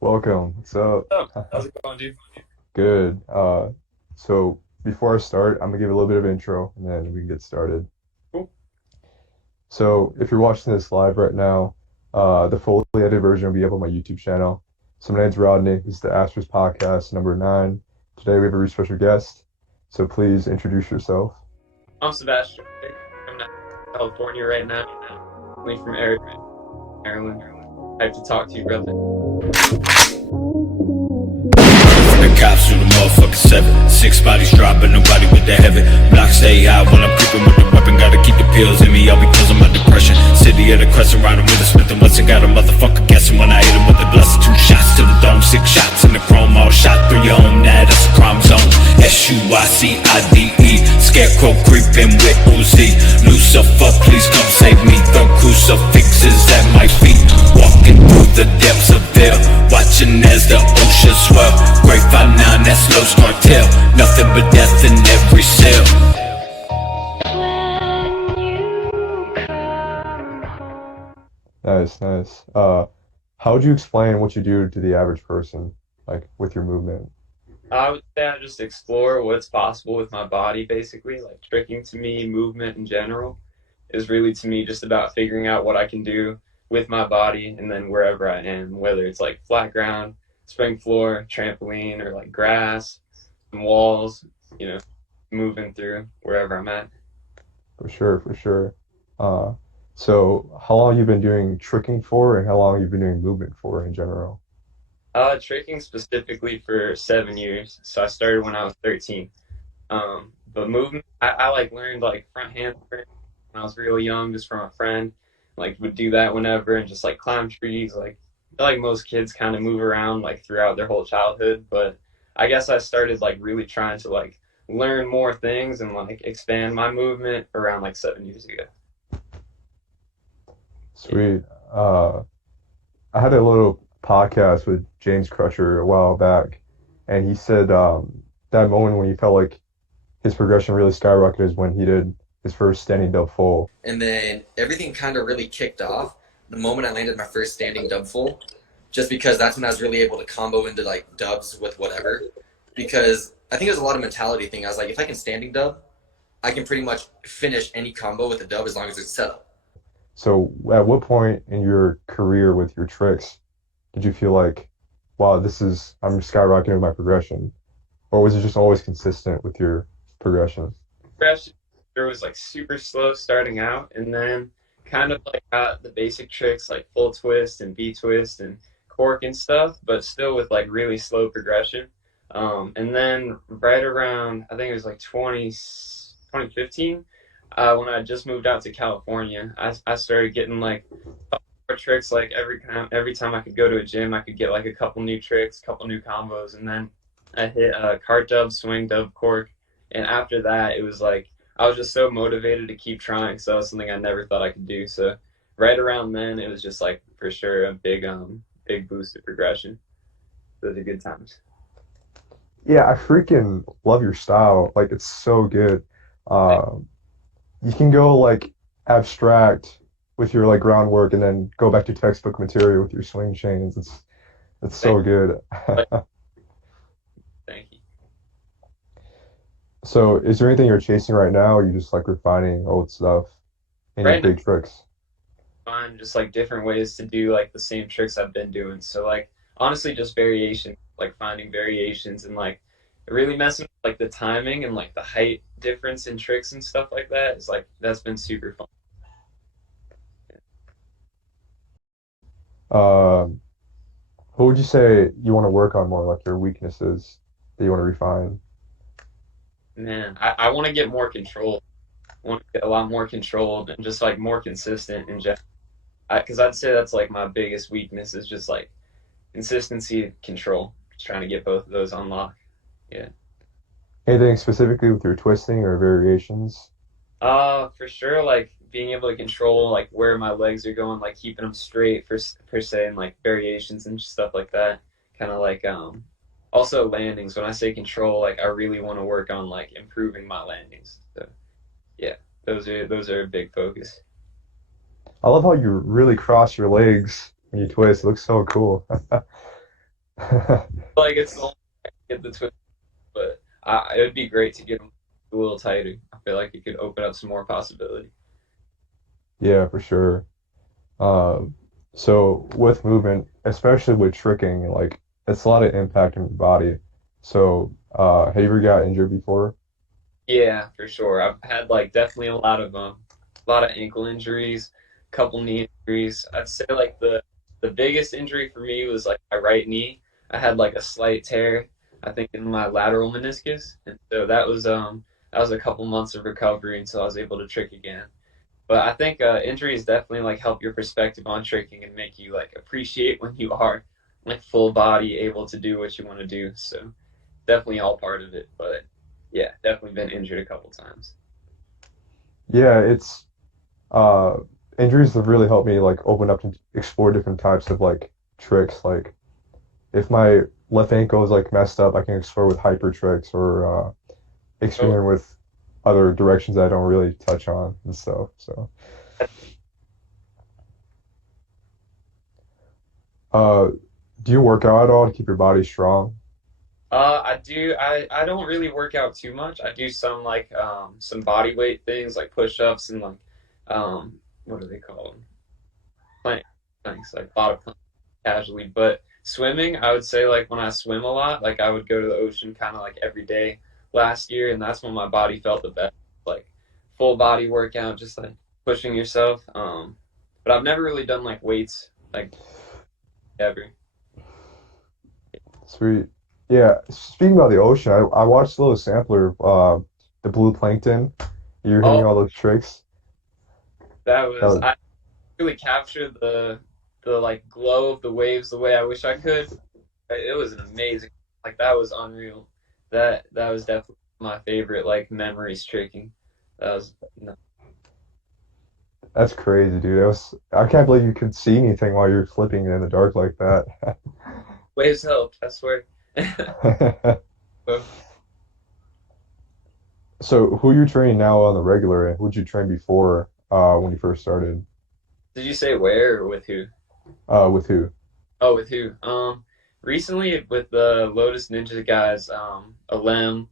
Welcome. What's up? Oh, how's it going, dude? Good. So before I start, I'm gonna give a little bit of intro and then we can get started. Cool. So if you're watching this live right now, the fully edited version will be up on my YouTube channel. So my name's Rodney. This is the Asterysk podcast number 9. Today we have a very special guest. So please introduce yourself. I'm Sebastian White. I'm in California right now. Coming from Maryland. I have to talk to you, brother. From the cops to the motherfucking 7. 6 bodies dropping, nobody with the heaven. Block stay high when I'm creeping with the weapon. Gotta keep the pills in me, all because of my depression. City of the crescent, riding with a Smith and Wesson. Got a motherfucker guessing when I hit him with the blessing. 2 shots to the dome, 6 shots in the chrome. All shot through your home, now that's a crime zone. SUICIDE, scarecrow creeping with Uzi. Lucifer, please come save me. Throw crucifixes at my feet. Walking through the depths of hell, watching as the ocean swell. Great 5-9, that's Los Cartel. Nothing but death in every cell. Nice, nice. How would you explain what you do to the average person, like with your movement? I would say I just explore what's possible with my body, basically. Like tricking to me, movement in general, is really to me just about figuring out what I can do with my body and then wherever I am, whether it's like flat ground, spring floor, trampoline, or like grass and walls, you know, moving through wherever I'm at. For sure, for sure. Uh, so how long you been doing tricking for, and how long you been doing movement for in general? Tricking specifically for 7 years. So I started when I was 13. But movement, I like learned like front handspring when I was real young, just from a friend. Like would do that whenever and just like climb trees. Like most kids kind of move around like throughout their whole childhood. But I guess I started like really trying to like learn more things and like expand my movement around like 7 years ago. Yeah. Sweet. Uh, I had a little podcast with James Crutcher a while back, and he said that moment when he felt like his progression really skyrocketed is when he did his first standing dub full. And then everything kind of really kicked off the moment I landed my first standing dub full, just because that's when I was really able to combo into like dubs with whatever. Because I think it was a lot of mentality thing. I was like, if I can standing dub, I can pretty much finish any combo with a dub as long as it's set up. So at what point in your career with your tricks did you feel like, wow, I'm skyrocketing my progression? Or was it just always consistent with your progression? Progression there was like super slow starting out and then kind of like got the basic tricks like full twist and B twist and cork and stuff, but still with like really slow progression. And then right around, I think it was like 2015, when I just moved out to California, I started getting like more tricks. Like every time I could go to a gym, I could get like a couple new tricks, couple new combos, and then I hit cart dub, swing dub, cork, and after that, it was like I was just so motivated to keep trying. So that was something I never thought I could do. So right around then, it was just like for sure a big boost of progression. Those are good times. Yeah, I freaking love your style. Like it's so good. Um, you can go like abstract with your like groundwork and then go back to textbook material with your swing chains. It's Thank, so good. like, thank you. So is there anything you're chasing right now, or are you just like refining old stuff in your Right now, big tricks? find just like different ways to do like the same tricks I've been doing. So like honestly, just variation, like finding variations and like really messing with like the timing and like the height difference in tricks and stuff like that is like that's been super fun. Um, what would you say you want to work on more, like your weaknesses that you want to refine? Man, I want to get more control. I want to get a lot more controlled and just like more consistent in general. Because I'd say that's like my biggest weakness is just like consistency and control. Just trying to get both of those on lock. Yeah. Anything specifically with your twisting or variations? For sure, like being able to control like where my legs are going, like keeping them straight per se, and like variations and stuff like that. Kind of like also landings. When I say control, like I really want to work on like improving my landings. So yeah, those are a big focus. I love how you really cross your legs when you twist. It looks so cool. Like it's the only way to get the twist, but it would be great to get them a little tighter. I feel like it could open up some more possibility. Yeah, for sure. Um, so with movement, especially with tricking, like it's a lot of impact on your body. So, have you ever got injured before? Yeah, for sure. I've had like definitely a lot of ankle injuries, a couple knee injuries. I'd say like the biggest injury for me was like my right knee. I had like a slight tear, I think in my lateral meniscus, and so that was a couple months of recovery until I was able to trick again. But I think injuries definitely like help your perspective on tricking and make you like appreciate when you are like full body able to do what you want to do. So definitely all part of it. But yeah, definitely been injured a couple times. Yeah, it's uh injuries have really helped me like open up and explore different types of like tricks. Like if my left ankle is like messed up, I can explore with hyper tricks or Oh, experiment with other directions I don't really touch on and stuff. So, uh, do you work out at all to keep your body strong? I do. I don't really work out too much. I do some like some body weight things like push ups and like what do they call them? Plank things like a lot of plank casually. But swimming, I would say like when I swim a lot, like I would go to the ocean kind of like every day last year, and that's when my body felt the best. Like full body workout, just like pushing yourself. But I've never really done like weights like ever. Sweet. Yeah, speaking about the ocean, I watched a little sampler of the blue plankton. You're hitting Oh, all those tricks. that That was was, I really captured the like glow of the waves the way I wish I could. It was an amazing, like that was unreal. That was definitely my favorite like memories tricking. That was no, that's crazy, dude. I can't believe you could see anything while you're flipping in the dark like that. waves helped. I swear. So, So who you training now on the regular and who'd you train before when you first started? did you say where or with who? With who? Oh, with who? Recently with the Lotus Ninja guys, Alem,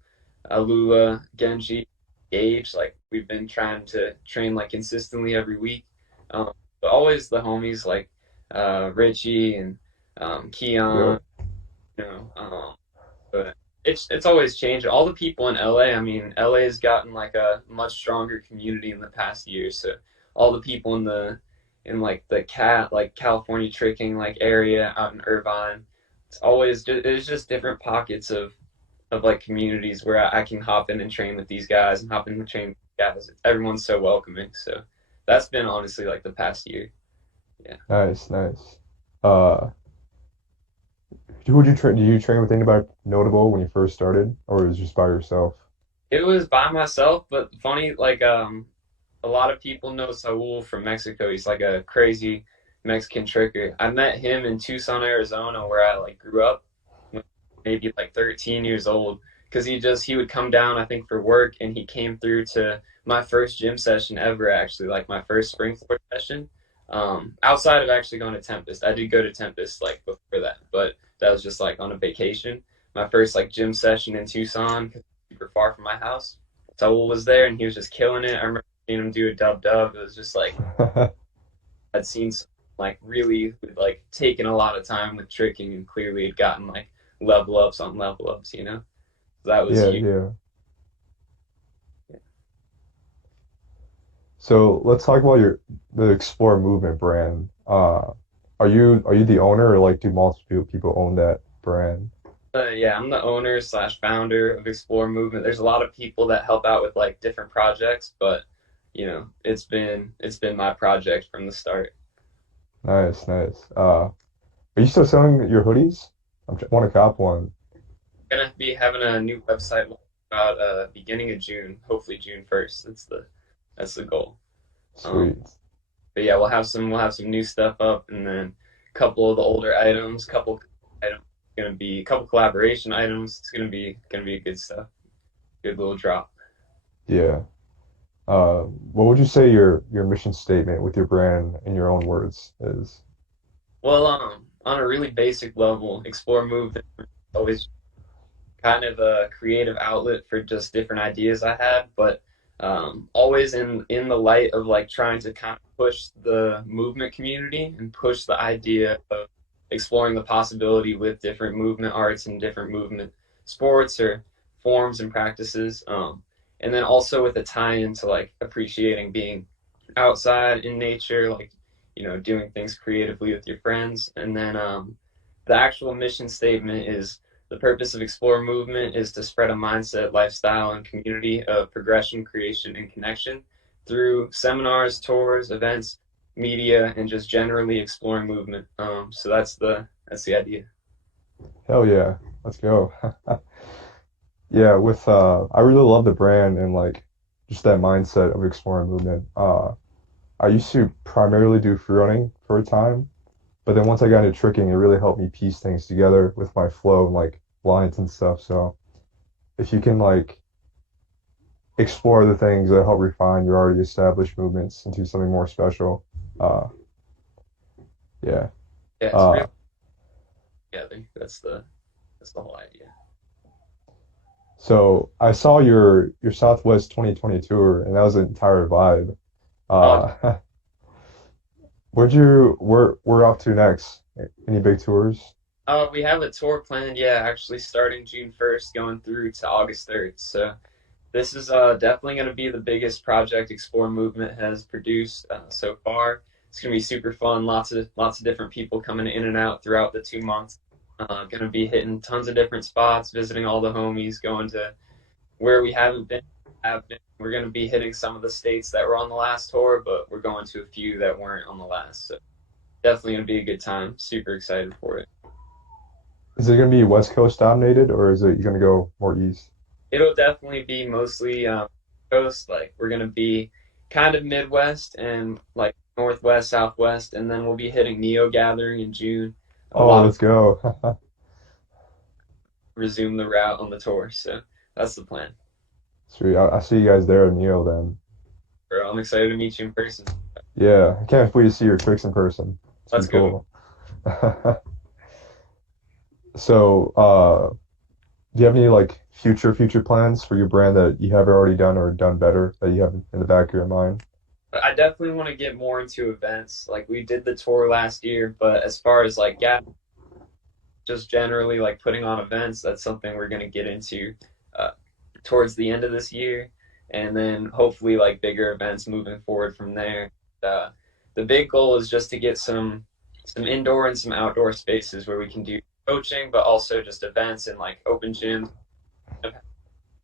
Alula, Genji, Gage, like we've been trying to train like consistently every week. But always the homies like Richie and Keon, Yep. you know, but it's always changed. All the people in LA, I mean, LA has gotten like a much stronger community in the past year. So all the people in like the cat like California tricking like area out in Irvine, it's just different pockets of like communities where I can hop in and train with these guys and hop in and train with these guys. Everyone's so welcoming. So that's been honestly like the past year. Yeah. Nice, nice. Uh, who would you train? Did you train with anybody notable when you first started, or was it just by yourself? It was by myself, but funny, like a lot of people know Saul from Mexico. He's like a crazy Mexican tricker. I met him in Tucson, Arizona, where I like grew up, maybe like 13 years old, because he would come down, I think, for work, and he came through to my first gym session ever, actually, like my first spring floor session. Outside of actually going to Tempest, I did go to Tempest like before that, but that was just like on a vacation. My first like gym session in Tucson, 'cause it's super far from my house. Saul was there, and he was just killing it. I remember seeing him do a dub dub. It was just like I'd seen some, like really like taken a lot of time with tricking, and clearly had gotten like level ups on level ups. So that was Yeah, huge. yeah. So let's talk about the Explore Movement brand. Are you the owner or like do multiple people own that brand? Yeah, I'm the owner slash founder of Explore Movement. There's a lot of people that help out with like different projects, but it's been my project from the start. Nice, nice. Are you still selling your hoodies? Want to cop one. Gonna be having a new website about beginning of June, hopefully June 1st. That's the goal. Um, Sweet. but yeah, we'll have some new stuff up, and then a couple of the older items, couple items gonna be a couple collaboration items. It's gonna be good stuff. Good little drop. Yeah. What would you say your mission statement with your brand in your own words is? Well, on a really basic level, explore movement always kind of a creative outlet for just different ideas I had, but always in the light of like trying to kind of push the movement community and push the idea of exploring the possibility with different movement arts and different movement sports or forms and practices. And then also with a tie into like appreciating being outside in nature, like doing things creatively with your friends. And then the actual mission statement is the purpose of Explore Movement is to spread a mindset, lifestyle, and community of progression, creation, and connection through seminars, tours, events, media, and just generally exploring movement. So that's the idea. Hell yeah, let's go. Yeah, with I really love the brand and like just that mindset of exploring movement. I used to primarily do free running for a time, but then once I got into tricking, it really helped me piece things together with my flow and like lines and stuff. So if you can like explore the things that help refine your already established movements into something more special, uh, yeah. Yeah, it's Uh, really together. That's the whole idea. so I saw your Southwest 2020 tour, and that was an entire vibe. Uh, Uh, where off to next? Any big tours? we have a tour planned. Yeah, actually starting June 1st, going through to August 3rd. So this is definitely going to be the biggest project Explore Movement has produced so far. It's going to be super fun. Lots of different people coming in and out throughout the 2 months. Going to be hitting tons of different spots, visiting all the homies, going to where we haven't been. Have been. We're going to be hitting some of the states that were on the last tour, but we're going to a few that weren't on the last. So definitely going to be a good time. Super excited for it. Is it going to be West Coast dominated, or is it going to go more east? It'll definitely be mostly coast. Like we're gonna be kind of Midwest and like Northwest, Southwest, and then we'll be hitting Neo Gathering in June. A Oh, lot of let's go. resume the route on the tour, so that's the plan. Sweet. I see you guys there at Neo then. Bro, I'm excited to meet you in person. Yeah, I can't wait to see your tricks in person. It's gonna Let's be go. cool. So, do you have any like future plans for your brand that you have already done or done better that you have in the back of your mind? But I definitely want to get more into events. Like we did the tour last year, but as far as like just generally like putting on events, that's something we're gonna get into uh, towards the end of this year, and then hopefully like bigger events moving forward from there. Uh, the big goal is just to get some indoor and some outdoor spaces where we can do coaching, but also just events and like open gyms,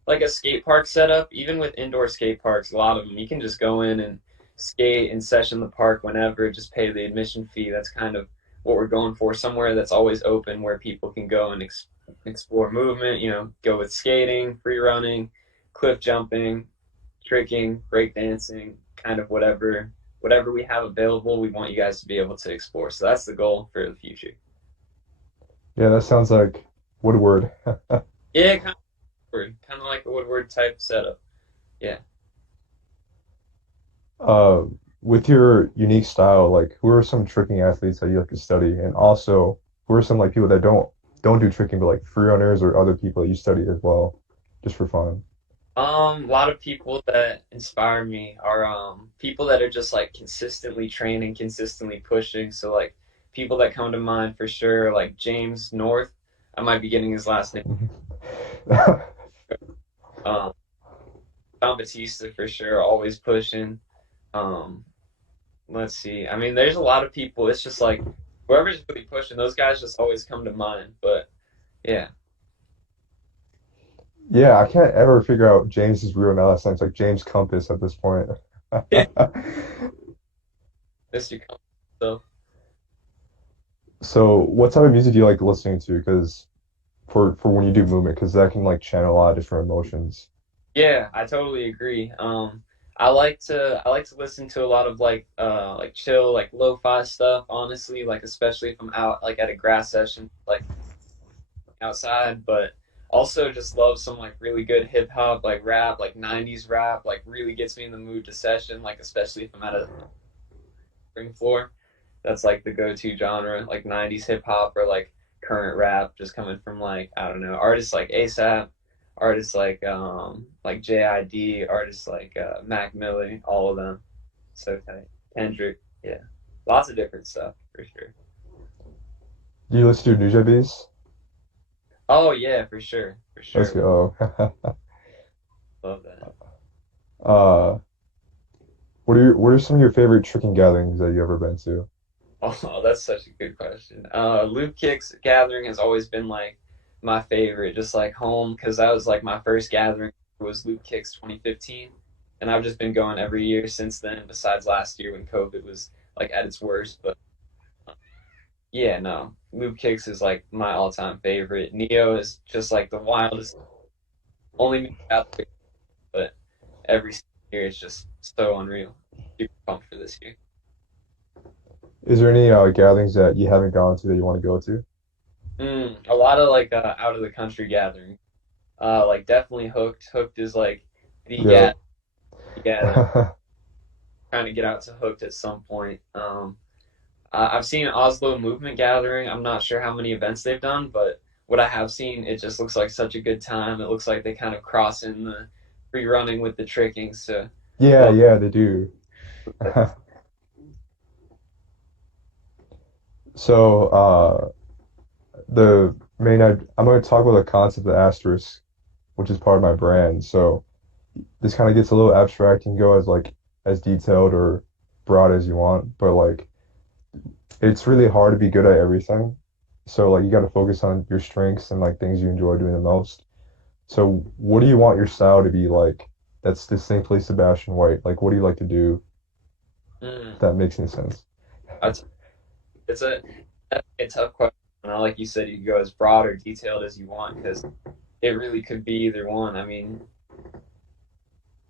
like a skate park setup. Even with indoor skate parks, a lot of them you can just go in and skate and session the park whenever, just pay the admission fee. That's kind of what we're going for. Somewhere that's always open where people can go and explore movement. Go with skating, free running, cliff jumping, tricking, break dancing, kind of whatever we have available. We want you guys to be able to explore. So that's the goal for the future. Yeah, that sounds like Woodward. Yeah, kind of like a Woodward type setup. Yeah. Uh, with your unique style, like who are some tricking athletes that you like to study, and also who are some like people that don't do tricking, but like free runners or other people that you study as well, just for fun. A lot of people that inspire me are people that are just like consistently training, consistently pushing. So like people that come to mind for sure, like James North. I might be getting his last name. Um, Tom Batista for sure, always pushing. Um, let's see. I mean, there's a lot of people. It's just like whoever's really pushing, those guys just always come to mind. But yeah, Yeah, I can't ever figure out James's real last name. It's like James Compass at this point. Mr. So So, what type of music do you like listening to? Because for when you do movement, because that can like channel a lot of different emotions. yeah, I totally agree. I like to listen to a lot of like chill like lo-fi stuff. Honestly, like especially if I'm out like at a grass session, like outside, but also just love some like really good hip hop, like rap, like 90s rap, like really gets me in the mood to session, like especially if I'm at a spring floor. That's like the go-to genre, like 90s hip hop or like current rap, just coming from like, I don't know, artists like ASAP, artists like JID, artists like Mac Miller, all of them. So tight. Kendrick, yeah. Lots of different stuff for sure. Do you listen to New Beats? Oh yeah, for sure. For Let's sure. go. Love that. Uh, what are some of your favorite tricking gatherings that you ever been to? Oh, that's such a good question. Loop Kicks gathering has always been like my favorite, just like home, because that was like my first gathering was Loop Kicks 2015, and I've just been going every year since then. Besides last year when COVID was like at its worst, but yeah, no, Loop Kicks is like my all-time favorite. Neo is just like the wildest, only movie out there, but every year is just so unreal. Super pumped for this year. Is there any gatherings that you haven't gone to that you want to go to? A lot of like out of the country gatherings. Like definitely Hooked. Hooked is like the Yep. gathering. Trying to get out to Hooked at some point. I've seen Oslo Movement Gathering. I'm not sure how many events they've done, but what I have seen, it just looks like such a good time. It looks like they kind of cross in the free running with the tricking. So, Yeah, well, yeah, they do. So, the I'm going to talk about the concept of Asterysk, which is part of my brand. So, this kind of gets a little abstract and go as detailed or broad as you want, but like it's really hard to be good at everything. So like you got to focus on your strengths and like things you enjoy doing the most. So what do you want your style to be like that's distinctly Sebastian White? Like what do you like to do if mm, that makes any sense? it's it's a tough question. Like you said, you can go as broad or detailed as you want because it really could be either one. I mean,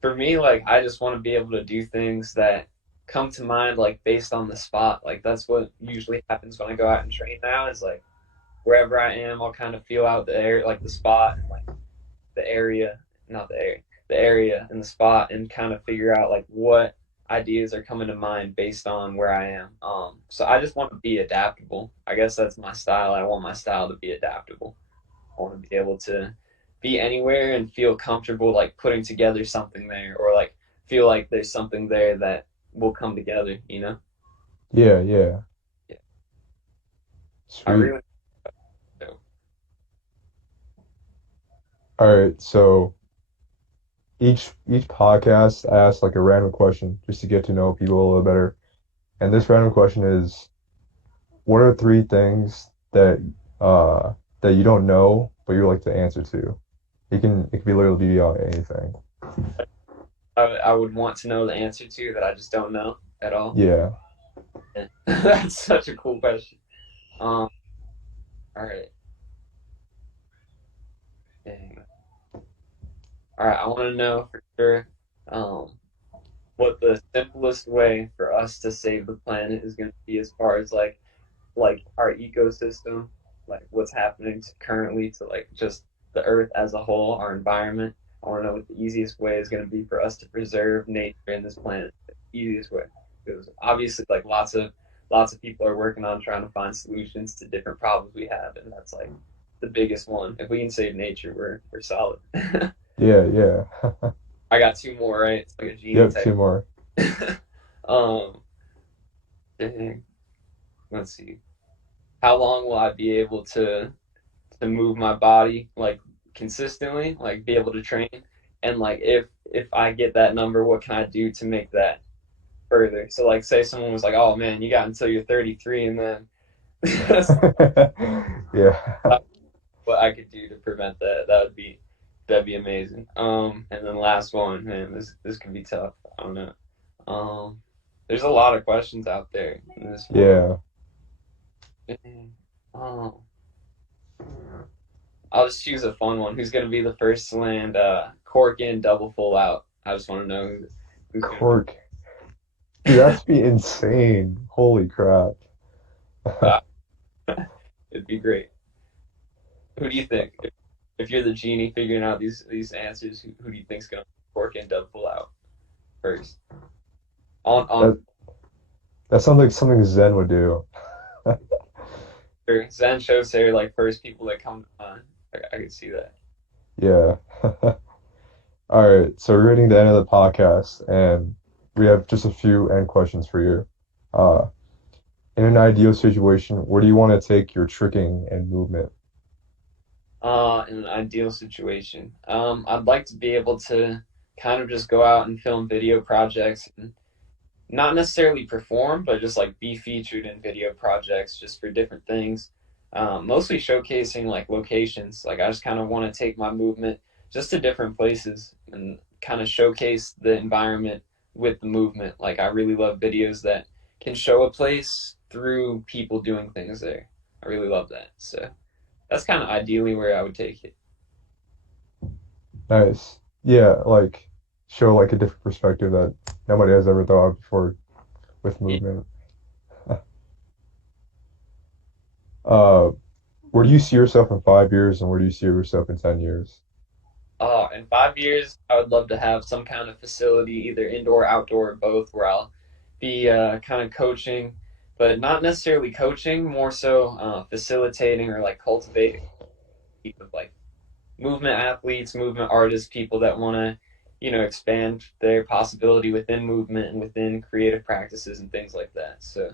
for me, like I just want to be able to do things that come to mind like based on the spot. Like that's what usually happens when I go out and train now is like wherever I am, I'll kind of feel out the air like the spot and like the area, not the area, the area and the spot and kind of figure out like what ideas are coming to mind based on where I am. So I just want to be adaptable. I guess that's my style. I want my style to be adaptable. I want to be able to be anywhere and feel comfortable like putting together something there or like feel like there's something there that will come together, you know? Yeah, yeah. Yeah. I Sweet. really do. All right, so each podcast asks like a random question just to get to know people a little better. And this random question is, what are three things uh that you don't know but you like to answer to? It can be literally be on anything. I would want to know the answer to that I just don't know at all. Yeah. That's such a cool question. Um, all right. Dang. All right, I want to know for sure um, what the simplest way for us to save the planet is going to be as far as like our ecosystem, like what's happening currently to like just the earth as a whole, our environment. I want to know what the easiest way is going to be for us to preserve nature in this planet. The easiest way, because obviously, like lots of people are working on trying to find solutions to different problems we have, and that's like the biggest one. If we can save nature, we're solid. Yeah, yeah. I got two more, right? It's like a genie Yep, type. two more. um, dang, let's see. How long will I be able to move my body like consistently, like be able to train, and like if I get that number, what can I do to make that further? So like, say someone was like, "Oh man, you got until you're 33," and then that's Yeah. what I could do to prevent that. That'd be amazing. And then last one, man, this could be tough. I don't know. Um, there's a lot of questions out there in this world. Yeah. Um, I'll just choose a fun one. Who's gonna be the first to land cork in, double full out? I just want to know who's gonna. Cork. Dude, that's be insane. Holy crap. Uh, it'd be great. Who do you think? If you're the genie figuring out these answers, who do you think's gonna cork in, double full out first? On That That sounds like something Zen would do. Or Zen shows are like first people that come to mind. I can see that. Yeah. All right, so we're getting to the end of the podcast, and we have just a few end questions for you. Uh, in an ideal situation, where do you want to take your tricking and movement? In an ideal situation, I'd like to be able to kind of just go out and film video projects and not necessarily perform, but just like be featured in video projects just for different things. Mostly showcasing like locations. Like I just kind of want to take my movement just to different places and kind of showcase the environment with the movement. Like I really love videos that can show a place through people doing things there. I really love that. So that's kind of ideally where I would take it. Nice. Yeah, like show like a different perspective that nobody has ever thought of before with Yeah. movement. Uh, where do you see yourself in 5 years, and where do you see yourself in 10 years? In 5 years, I would love to have some kind of facility, either indoor, outdoor, or both, where I'll be kind of coaching, but not necessarily coaching, more so facilitating or like cultivating people, like movement athletes, movement artists, people that want to, expand their possibility within movement and within creative practices and things like that. So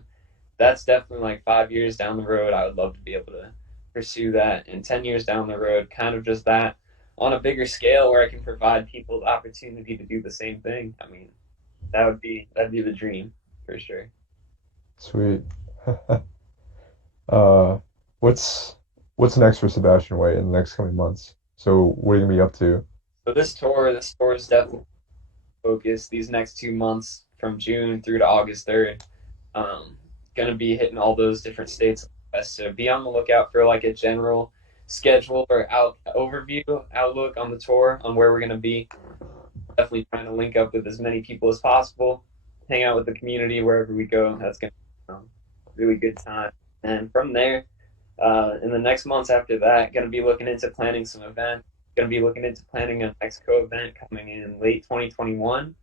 that's definitely like 5 years down the road. I would love to be able to pursue that. And 10 years down the road, kind of just that on a bigger scale where I can provide people the opportunity to do the same thing. I mean, that'd be the dream for sure. Sweet. Uh, what's next for Sebastian White in the next coming months? So what are you gonna be up to? So this tour is definitely focused these next 2 months from June through to August 3rd. Um, gonna be hitting all those different states. So be on the lookout for like a general schedule or outlook on the tour on where we're gonna be. Definitely trying to link up with as many people as possible, hang out with the community wherever we go. That's gonna be really good time. And from there, in the next months after that, gonna be looking into planning some events. Gonna be looking into planning a Mexico event coming in late 2021.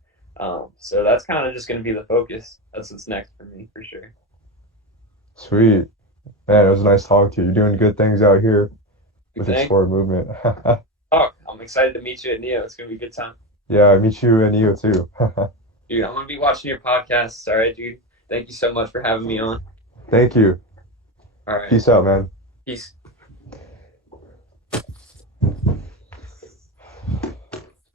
So that's kind of just gonna be the focus. That's what's next for me for sure. Sweet. Man, it was nice talking to you. You're doing good things out here Good with thing. Explore Movement. Oh, I'm excited to meet you at Neo. It's gonna be a good time. Yeah, I meet you and you too. Dude, I'm gonna be watching your podcast. All right, dude. Thank you so much for having me on. Thank you. All right. Peace out, man. Peace.